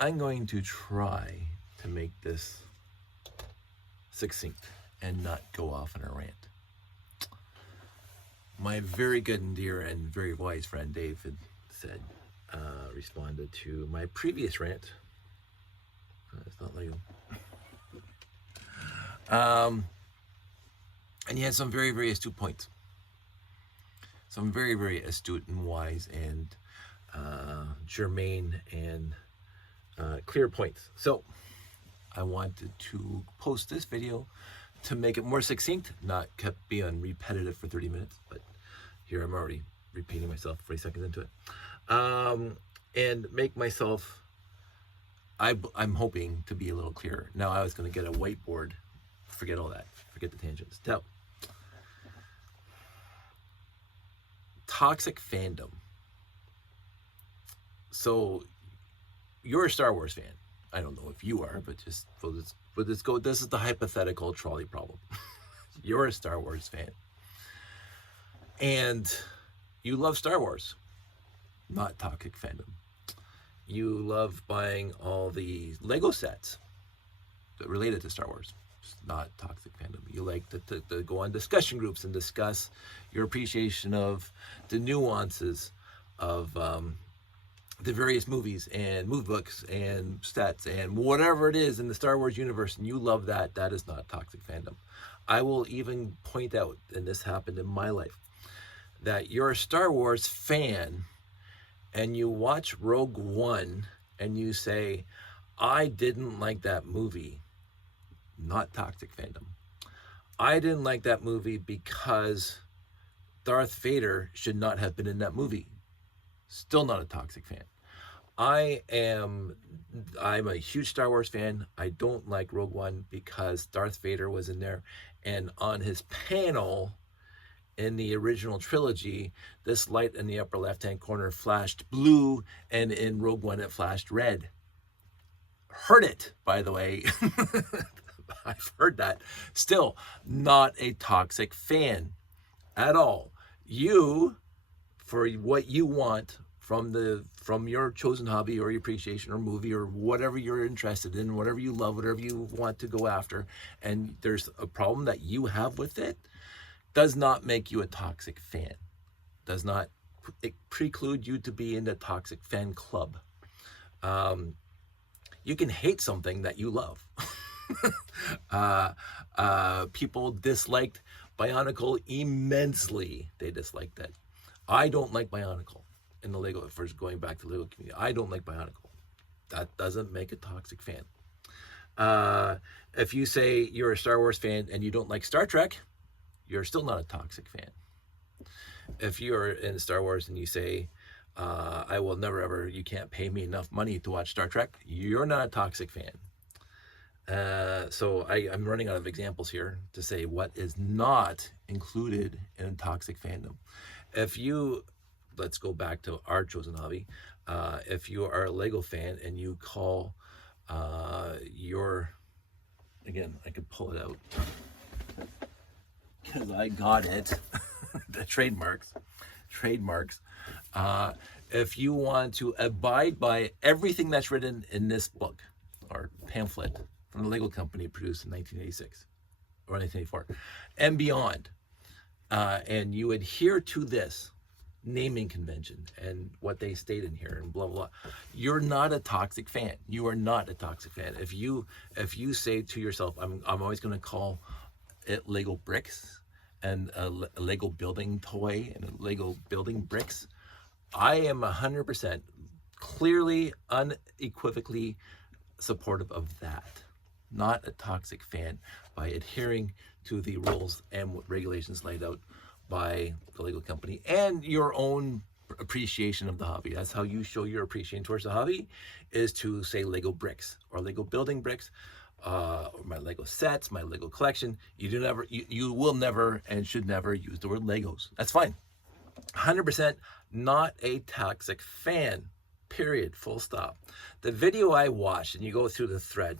I'm going to try to make this succinct and not go off on a rant. My very good and dear and very wise friend David said, responded to my previous rant. It's not legal. And he had some very, very astute points. Some very, very astute and wise and germane and clear points. So I wanted to post this video to make it more succinct, not kept being repetitive for 30 minutes, but here I'm already repeating myself 40 seconds into it. And make myself, I'm hoping to be a little clearer. Now I was going to get a whiteboard. Forget all that. Forget the tangents. Now, toxic fandom. So you're a Star Wars fan. I don't know if you are, but just let's go. This is the hypothetical trolley problem. You're a Star Wars fan, and you love Star Wars, not toxic fandom. You love buying all the Lego sets that related to Star Wars. It's not toxic fandom. You like to go on discussion groups and discuss your appreciation of the nuances of the various movies and movie books and stats and whatever it is in the Star Wars universe, and you love that. That is not toxic fandom. I will even point out, and this happened in my life, that you're a Star Wars fan and you watch Rogue One and you say, I didn't like that movie. Not toxic fandom. I didn't like that movie because Darth Vader should not have been in that movie. Still not a toxic fan. I'm a huge Star Wars fan. I don't like Rogue One because Darth Vader was in there, and on his panel in the original trilogy, this light in the upper left-hand corner flashed blue, and in Rogue One it flashed red. Heard it, by the way. I've heard that. Still not a toxic fan at all. You, for what you want from your chosen hobby or your appreciation or movie or whatever you're interested in, whatever you love, whatever you want to go after, and there's a problem that you have with it, does not make you a toxic fan. Does not preclude you to be in the toxic fan club. You can hate something that you love. People disliked Bionicle immensely. They disliked it. I don't like Bionicle in the Lego, first going back to the Lego community. I don't like Bionicle. That doesn't make a toxic fan. If you say you're a Star Wars fan and you don't like Star Trek, you're still not a toxic fan. If you're in Star Wars and you say, I will never ever, you can't pay me enough money to watch Star Trek, you're not a toxic fan. So I'm running out of examples here to say what is not included in toxic fandom. If you, let's go back to our chosen hobby. If you are a Lego fan and you call again, I could pull it out because I got it, the trademarks. If you want to abide by everything that's written in this book or pamphlet from the Lego company produced in 1986 or 1984 and beyond, and you adhere to this naming convention and what they state in here and blah, blah, blah, you're not a toxic fan. You are not a toxic fan. If you say to yourself, I'm always going to call it Lego bricks and a Lego building toy and a Lego building bricks, I am 100% clearly, unequivocally supportive of that. Not a toxic fan by adhering to the rules and regulations laid out by the Lego company and your own appreciation of the hobby. That's how you show your appreciation towards the hobby, is to say Lego bricks or Lego building bricks, or my Lego sets, my Lego collection. You will never and should never use the word Legos. That's fine. 100% not a toxic fan, period, full stop. The video I watched, and you go through the thread,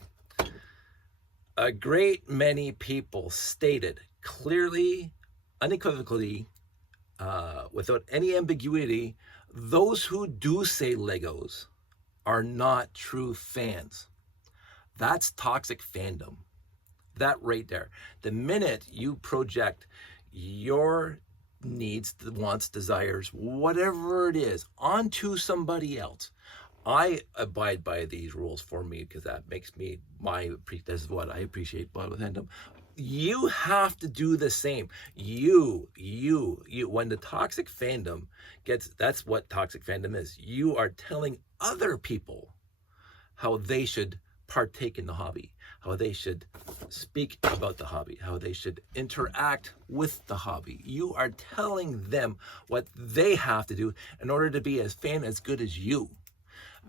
a great many people stated clearly, unequivocally, without any ambiguity, those who do say Legos are not true fans. That's toxic fandom. That right there. The minute you project your needs, wants, desires, whatever it is, onto somebody else, I abide by these rules for me because that makes me this is what I appreciate about fandom. You have to do the same. You. When the toxic fandom that's what toxic fandom is. You are telling other people how they should partake in the hobby, how they should speak about the hobby, how they should interact with the hobby. You are telling them what they have to do in order to be as good as you.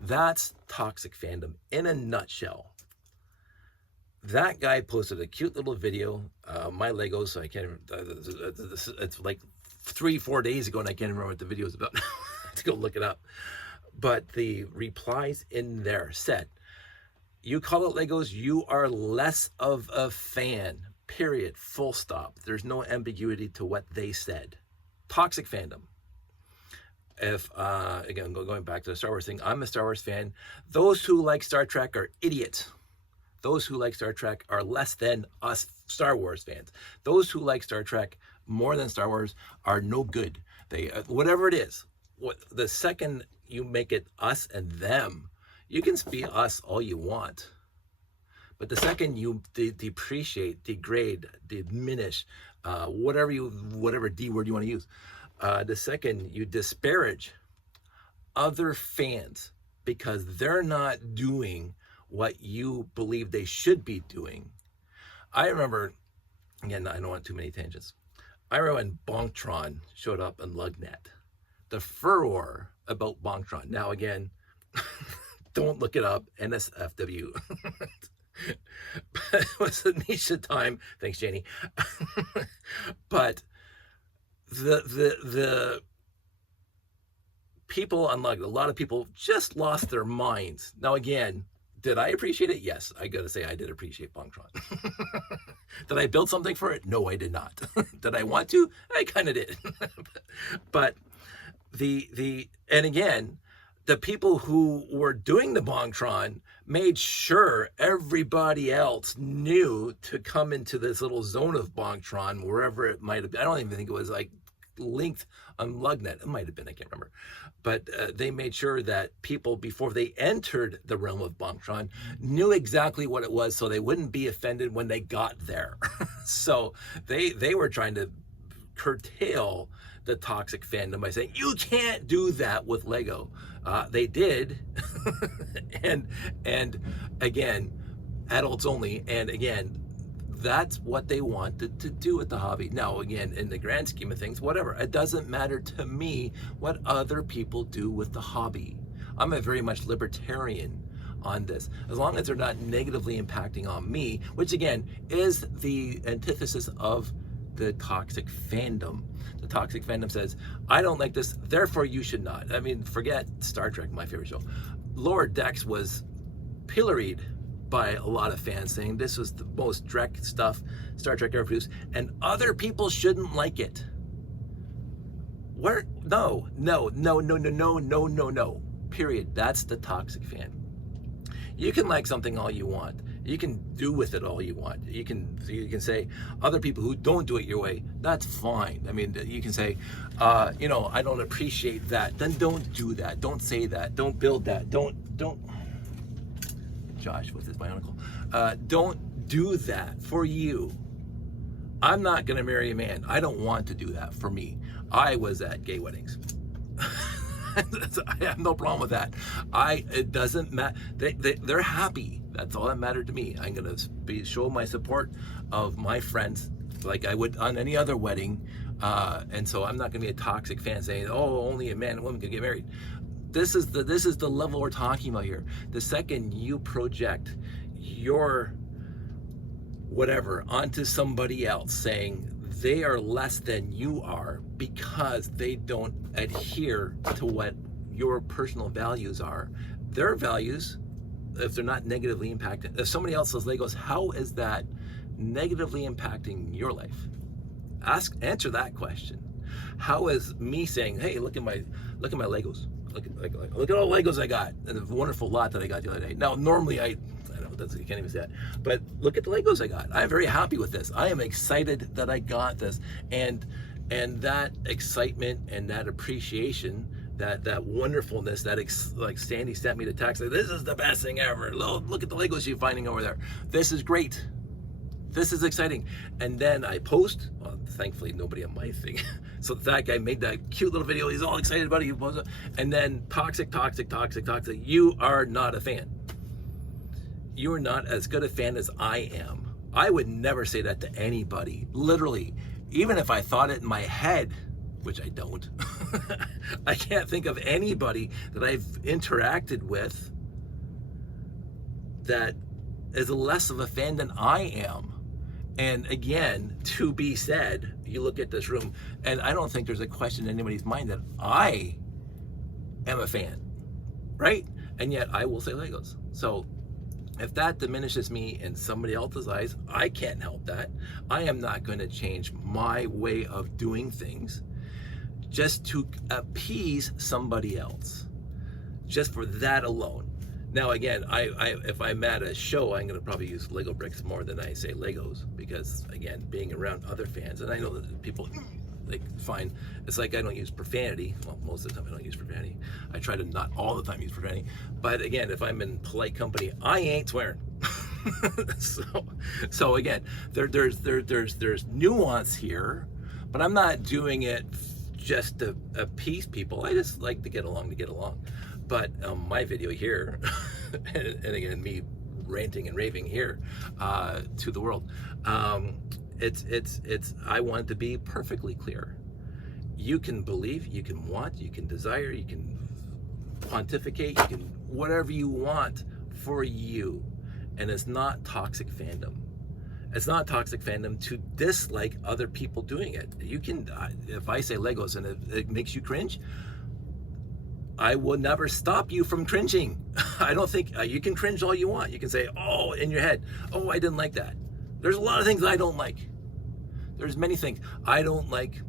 That's toxic fandom in a nutshell. That guy posted a cute little video, my Legos, so I can't remember, it's like 3-4 days ago and I can't remember what the video is about. I have to go look it up. But the replies in there said, you call it Legos, you are less of a fan, period, full stop. There's no ambiguity to what they said. Toxic fandom. If, again, going back to the Star Wars thing, I'm a Star Wars fan. Those who like Star Trek are idiots. Those who like Star Trek are less than us Star Wars fans. Those who like Star Trek more than Star Wars are no good. They, whatever it is, the second you make it us and them, you can be us all you want. But the second you depreciate, degrade, diminish, whatever D word you want to use, the second you disparage other fans because they're not doing what you believe they should be doing. I remember, again, I don't want too many tangents. I remember when Bonktron showed up on Lugnet. The furor about Bonktron. Now again, don't look it up, NSFW. But it was a niche time. Thanks, Janie. But the people on Lugnet, a lot of people just lost their minds. Now again, did I appreciate it? Yes, I gotta say I did appreciate Bonktron. Did I build something for it? No, I did not. Did I want to? I kind of did. But and again, the people who were doing the Bonktron made sure everybody else knew to come into this little zone of Bonktron, wherever it might have been. I don't even think it was like linked on Lugnet. It might have been, I can't remember. But they made sure that people, before they entered the realm of Bonktron, knew exactly what it was so they wouldn't be offended when they got there. So they were trying to curtail the toxic fandom by saying, you can't do that with Lego. They did. and again, adults only. And again, that's what they wanted to do with the hobby. Now, again, in the grand scheme of things, whatever. It doesn't matter to me what other people do with the hobby. I'm a very much libertarian on this. As long as they're not negatively impacting on me, which again is the antithesis of the toxic fandom. The toxic fandom says, I don't like this, therefore you should not. I mean, forget Star Trek, my favorite show. Lower Decks was pilloried by a lot of fans saying this was the most Trek stuff Star Trek ever produced, and other people shouldn't like it. Where? No. Period. That's the toxic fan. You can like something all you want. You can do with it all you want. You can say other people who don't do it your way, that's fine. I mean, you can say, I don't appreciate that. Then don't do that. Don't say that. Don't build that. Don't. Josh with his bionicle. Don't do that for you. I'm not gonna marry a man. I don't want to do that for me. I was at gay weddings. I have no problem with that. It doesn't matter. They're happy. That's all that mattered to me. I'm gonna show my support of my friends like I would on any other wedding. And so I'm not gonna be a toxic fan saying, oh, only a man and woman can get married. This is the level we're talking about here. The second you project your whatever onto somebody else saying they are less than you are because they don't adhere to what your personal values are, their values, if they're not negatively impacted, if somebody else says Legos, how is that negatively impacting your life? Answer that question. How is me saying, hey, look at my Legos. look at all the Legos I got, and the wonderful lot that I got the other day. Now, normally I know you can't even say that, but look at the Legos I got. I'm very happy with this. I am excited that I got this, and that excitement and that appreciation, that wonderfulness, like Sandy sent me the text, like, this is the best thing ever. Look at the Legos you're finding over there. This is great. This is exciting. And then I post, well, thankfully nobody on my thing. So that guy made that cute little video. He's all excited about it. And then toxic. You are not a fan. You are not as good a fan as I am. I would never say that to anybody. Literally, even if I thought it in my head, which I don't. I can't think of anybody that I've interacted with that is less of a fan than I am. And again, to be said, you look at this room, and I don't think there's a question in anybody's mind that I am a fan, right? And yet I will say Legos. So if that diminishes me in somebody else's eyes, I can't help that. I am not going to change my way of doing things just to appease somebody else, just for that alone. Now again, if I'm at a show, I'm going to probably use Lego bricks more than I say Legos, because again, being around other fans, and I know that people, like, fine, it's like I don't use profanity. Well, most of the time I don't use profanity. I try to not all the time use profanity, but again, if I'm in polite company, I ain't swearing. so again, there's nuance here, but I'm not doing it just to appease people. I just like to get along. But my video here, and again, me ranting and raving here to the world, it's I want it to be perfectly clear. You can believe, you can want, you can desire, you can pontificate, you can whatever you want for you, and it's not toxic fandom. It's not toxic fandom to dislike other people doing it. You can, if I say Legos and it makes you cringe, I will never stop you from cringing. I don't think, you can cringe all you want. You can say, oh, in your head, oh, I didn't like that. There's a lot of things I don't like. There's many things. I don't like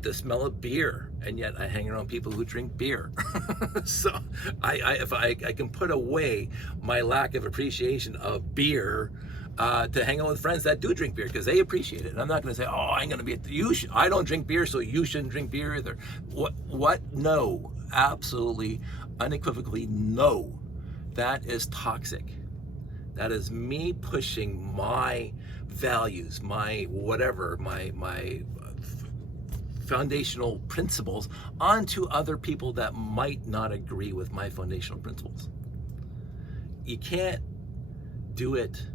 the smell of beer, and yet I hang around people who drink beer. So if I can put away my lack of appreciation of beer to hang out with friends that do drink beer, because they appreciate it. And I'm not going to say, oh, I'm going to be, I don't drink beer, so you shouldn't drink beer either. What? No. Absolutely, unequivocally, no. That is toxic. That is me pushing my values, my whatever, my foundational principles onto other people that might not agree with my foundational principles. You can't do it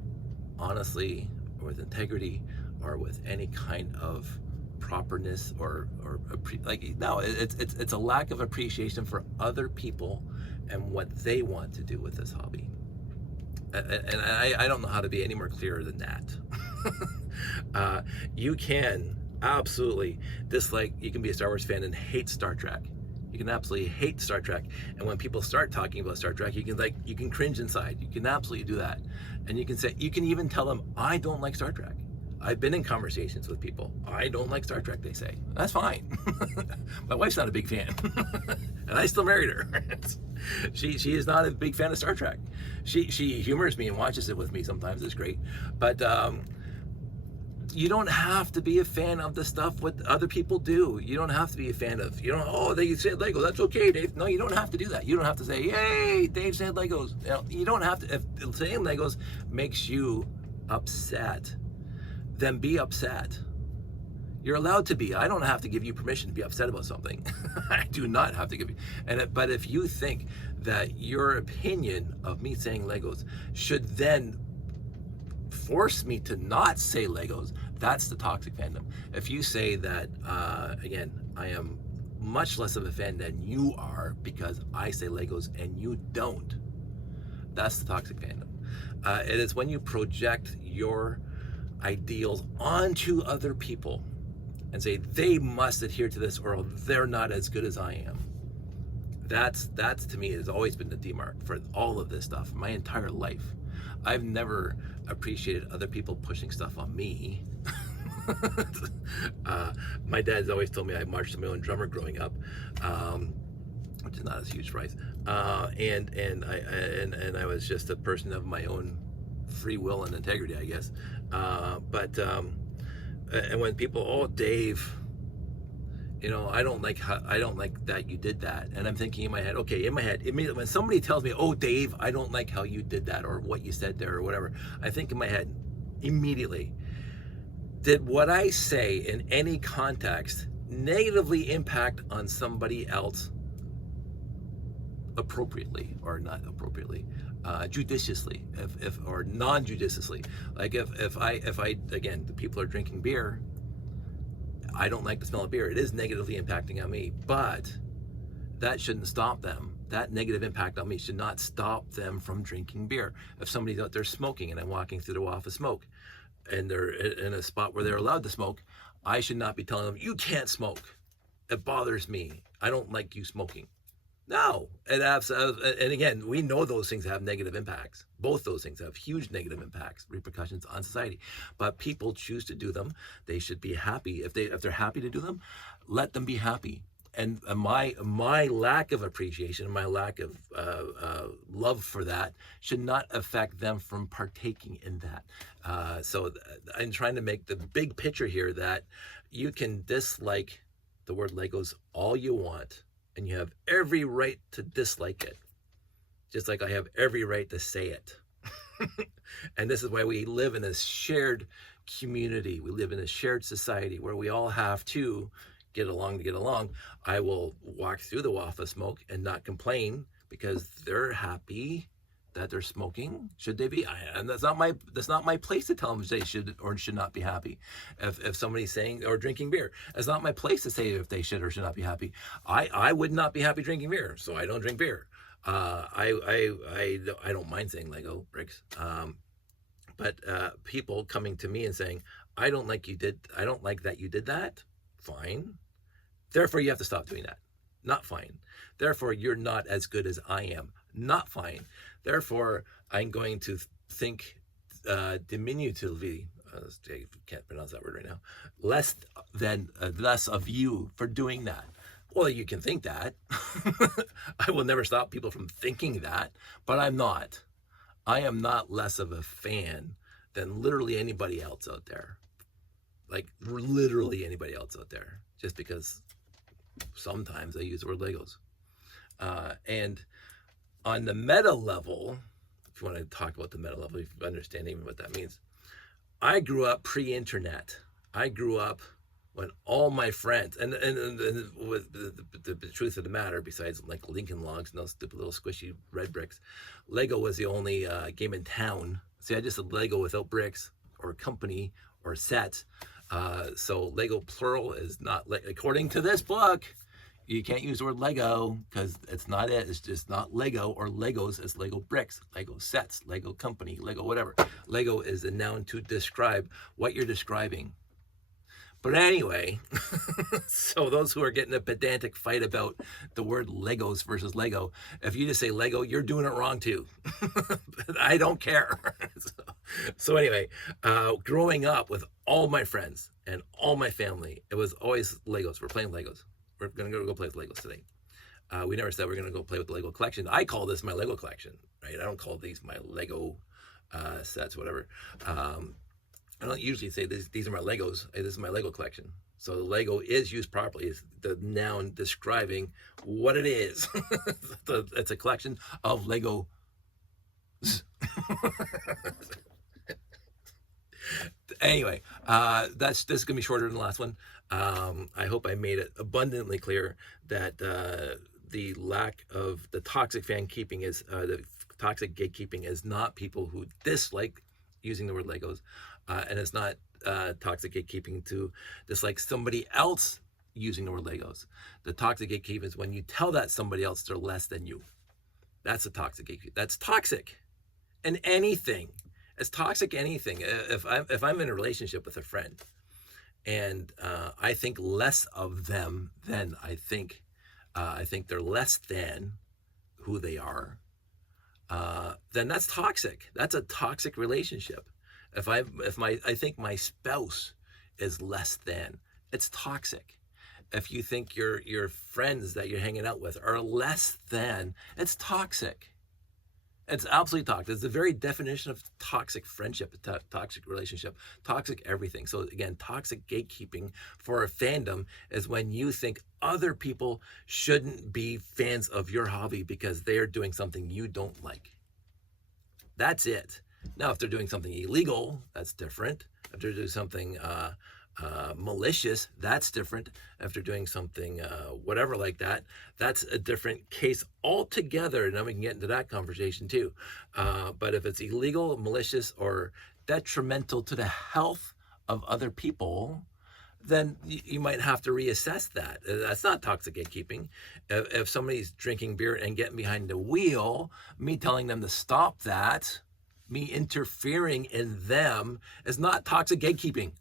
honestly, or with integrity, or with any kind of properness no, it's a lack of appreciation for other people and what they want to do with this hobby. And I don't know how to be any more clearer than that. You can absolutely dislike, you can be a Star Wars fan and hate Star Trek. You can absolutely hate Star Trek, and when people start talking about Star Trek, you can cringe inside. You can absolutely do that, and you can even tell them, I don't like Star Trek. I've been in conversations with people. I don't like Star Trek, they say. That's fine. My wife's not a big fan, and I still married her. She is not a big fan of Star Trek. She humors me and watches it with me sometimes. It's great, but you don't have to be a fan of the stuff what other people do. You don't have to be a fan of, oh, they said Lego, that's okay, Dave. No, you don't have to do that. You don't have to say, yay, Dave said Legos. You don't have to. If saying Legos makes you upset, then be upset. You're allowed to be. I don't have to give you permission to be upset about something. I do not have to give you. But if you think that your opinion of me saying Legos should then force me to not say Legos, that's the toxic fandom. If you say that, again, I am much less of a fan than you are because I say Legos and you don't, that's the toxic fandom. It is when you project your ideals onto other people and say they must adhere to this or they're not as good as I am. That's to me has always been the demark for all of this stuff my entire life. I've never appreciated other people pushing stuff on me. My dad's always told me I marched to my own drummer growing up. which is not a huge price. And I was just a person of my own free will and integrity, I guess. And when people, oh, Dave, I don't like that you did that. And I'm thinking in my head, okay, immediately when somebody tells me, oh, Dave, I don't like how you did that or what you said there or whatever, I think in my head immediately, did what I say in any context negatively impact on somebody else appropriately or not appropriately, judiciously, if or non-judiciously? Like if I again, the people are drinking beer, I don't like the smell of beer. It is negatively impacting on me, but that shouldn't stop them. That negative impact on me should not stop them from drinking beer. If somebody's out there smoking and I'm walking through the wall of smoke and they're in a spot where they're allowed to smoke, I should not be telling them, you can't smoke. It bothers me. I don't like you smoking. No, and again, we know those things have negative impacts. Both those things have huge negative impacts, repercussions on society. But people choose to do them. They should be happy. If they're happy to do them, let them be happy. And my lack of appreciation, my lack of love for that should not affect them from partaking in that. So I'm trying to make the big picture here that you can dislike the word Legos all you want, and you have every right to dislike it, just like I have every right to say it. And this is why we live in a shared community. We live in a shared society where we all have to get along to get along. I will walk through the waft of smoke and not complain because they're happy that they're smoking. Should they be? And that's not my place to tell them if they should or should not be happy. If somebody's saying or drinking beer, it's not my place to say if they should or should not be happy. I would not be happy drinking beer, so I don't drink beer. I don't mind saying Lego bricks. But people coming to me and saying, I don't like that you did that. Fine. Therefore, you have to stop doing that. Not fine. Therefore, you're not as good as I am. Not fine. Therefore, I'm going to think diminutively, I can't pronounce that word right now, less of you for doing that. Well, you can think that. I will never stop people from thinking that, but I'm not. I am not less of a fan than literally anybody else out there. Like literally anybody else out there, just because sometimes I use the word Legos. And on the meta level, if you want to talk about the meta level, if you understand even what that means, I grew up pre-internet. I grew up when all my friends, and with the truth of the matter, besides like Lincoln Logs and those stupid little squishy red bricks, Lego was the only game in town. See, I just said Lego without bricks or company or set. So Lego plural is not, according to this book, you can't use the word Lego because it's not it. It's just not Lego or Legos. It's Lego bricks, Lego sets, Lego company, Lego whatever. Lego is a noun to describe what you're describing. But anyway, so those who are getting a pedantic fight about the word Legos versus Lego, if you just say Lego, you're doing it wrong too. I don't care. So anyway, growing up with all my friends and all my family, it was always Legos. We're playing Legos. We're going to go play with Legos today. We never said we're going to go play with the Lego collection. I call this my Lego collection, right? I don't call these my Lego sets, whatever. I don't usually say these are my Legos. This is my Lego collection. So the Lego is used properly. It's the noun describing what it is. It's a collection of Lego. Anyway, this is gonna be shorter than the last one. I hope I made it abundantly clear that the lack of the toxic gatekeeping is not people who dislike using the word Legos. And it's not toxic gatekeeping to dislike somebody else using the word Legos. The toxic gatekeeping is when you tell that somebody else they're less than you. That's a toxic gatekeeping. That's toxic. And anything. It's toxic anything. If I'm in a relationship with a friend and I think less of them than I think they're less than who they are, then that's toxic. That's a toxic relationship. If I think my spouse is less than, it's toxic. if you think your friends that you're hanging out with are less than, it's toxic. It's absolutely toxic. It's the very definition of toxic friendship, toxic relationship, toxic everything. So again, toxic gatekeeping for a fandom is when you think other people shouldn't be fans of your hobby because they are doing something you don't like. That's it. Now, if they're doing something illegal, that's different. If they're doing something malicious, that's different. If they're doing something whatever like that, that's a different case altogether. And then we can get into that conversation too. But if it's illegal, malicious, or detrimental to the health of other people, then you might have to reassess that. That's not toxic gatekeeping. If somebody's drinking beer and getting behind the wheel, me telling them to stop that, me interfering in them, is not toxic gatekeeping.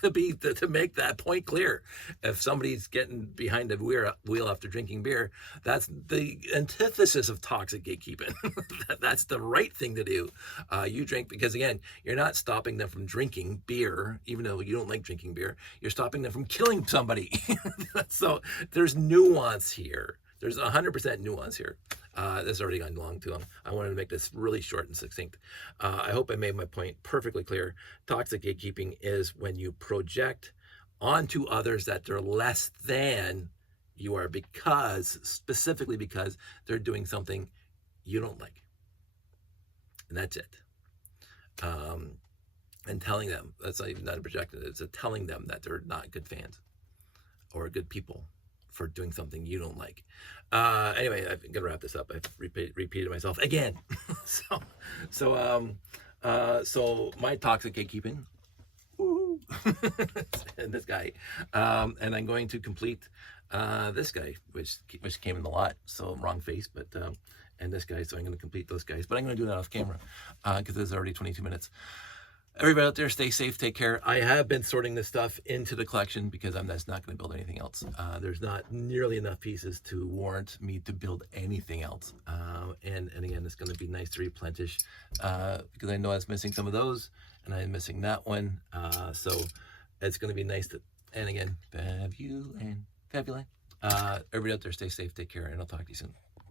to make that point clear. If somebody's getting behind the wheel after drinking beer, that's the antithesis of toxic gatekeeping. That's the right thing to do. You drink because, again, you're not stopping them from drinking beer, even though you don't like drinking beer. You're stopping them from killing somebody. So there's nuance here. There's 100% nuance here. This has already gone long too long. I wanted to make this really short and succinct. I hope I made my point perfectly clear. Toxic gatekeeping is when you project onto others that they're less than you are specifically because they're doing something you don't like. And that's it. And telling them, that's not even not a projection, it's a telling them that they're not good fans or good people for doing something you don't like. Anyway, I'm gonna wrap this up. I've repeated myself again. So my toxic gatekeeping, and this guy, and I'm going to complete this guy, which came in the lot. So wrong face, but and this guy. So I'm going to complete those guys, but I'm going to do that off camera because it's already 22 minutes. Everybody out there, stay safe, take care. I have been sorting this stuff into the collection because I'm just not going to build anything else. There's not nearly enough pieces to warrant me to build anything else. And again, it's going to be nice to replenish because I know I was missing some of those and I'm missing that one. So it's going to be nice to, and again, Fabulan. Everybody out there, stay safe, take care, and I'll talk to you soon.